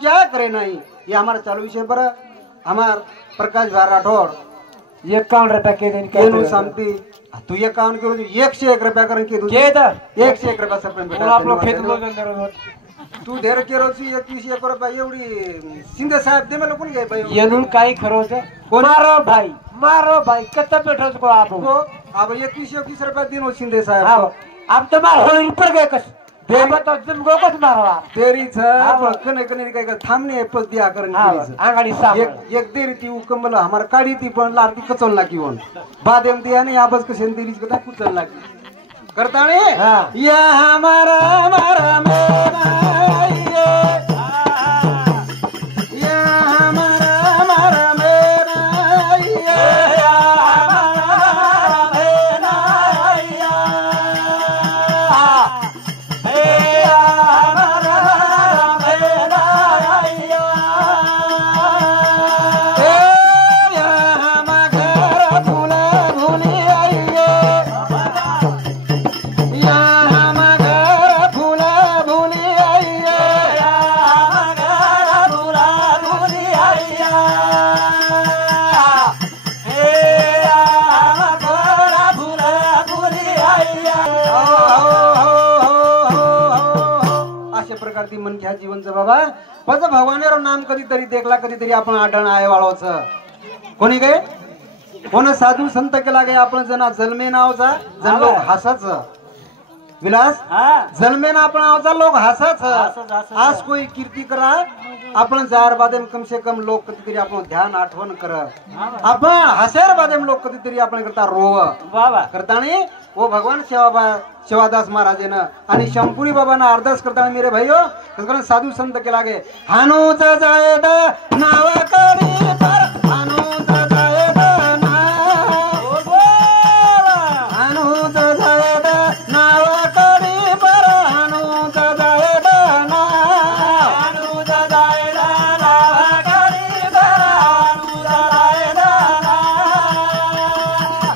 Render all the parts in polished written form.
पूजा करे नहीं। ये हमारा चालू विषय पर हमार प्रकाश भाई राठौर 51 रुपया के दिन केनु शांति तू ये काम करो 101 रुपया करें के 101 रुपया सब बेटा आप लोग खेत बोल तू धेर के रोजी 21 रुपया एवढी शिंदे साहेब दे मला कोण घे भाई येनून काही खरोच मारो भाई कत्ता बैठो को आप अब 21 रुपया दिन हो शिंदे साहेब आप तो मार होळी पर गए कस देव तो तुम को कस मारवा तेरी छ कने कने काय थांबणे पद दिया करून आंगाडी साफ एक देरी ती उकमल हमार काढी ती पण लारती कचल लागी वन बादेम दिया ने याबस कसे देरी कदा कुचल लागी करताणे या हमारा हमारा मेरा या हमारा हमारा मेरा या हमारा मेरा मन घ्या जीवनचं बाबा पज भगवानेरो नाम कधीतरी देखला कधीतरी आपण आढळ आहे वाळोच कोणी गे कोण साधू संत केला गे आपण जना जन्मे नावचा जन लोक हसच विलास जन्मे ना आपण नावचा लोक हसच आज कोई कीर्ती करा आपण जार बादेम कम से कम लोक कधीतरी आपण ध्यान आठवण कर आपण हसेर बादेम लोक कधीतरी आपण करता रोव बाबा करतानी वो भगवान सेवादास महाराज ने आणि शंपुरी बाबा ना अरदास करता मेरे भाइयों कसं साधू संत के लागे हानूच जायद नावाकडी पर हानूच जायद हानूच जायद नावाकडी पर हानूच जायद हानूच जायद नावाकडी पर हानूच जायद हानूच जायद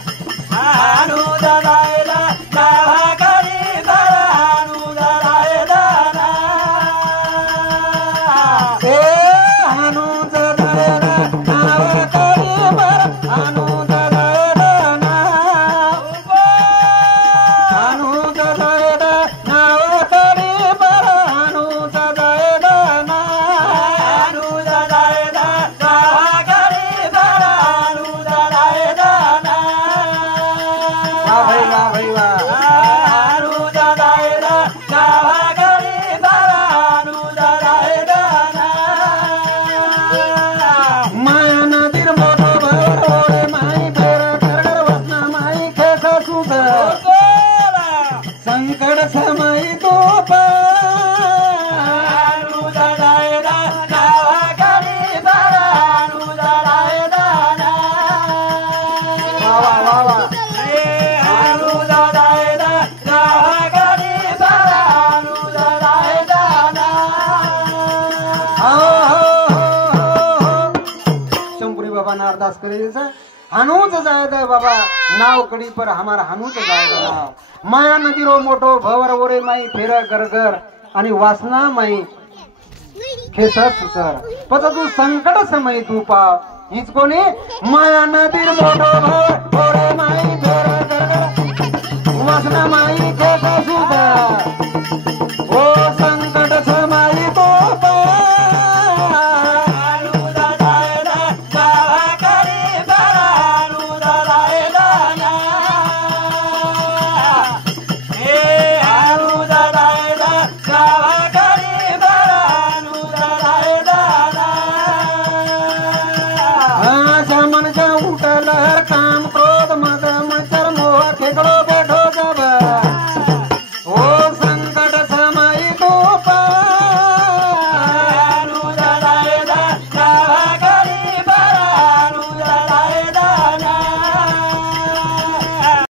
अरदास करे हानूच जायद बाबा नाव कडी पर हमारा हानूच जायद नाव माया नदी रो मोठो भवर ओरे माई फेर गरगर आणि वासना माई खेसर सुसर पता तू संकट समय तू पाव हीच कोणी माया नदी मोठो भवर ओरे माई फेर गरगर वासना माई खेसर सुसर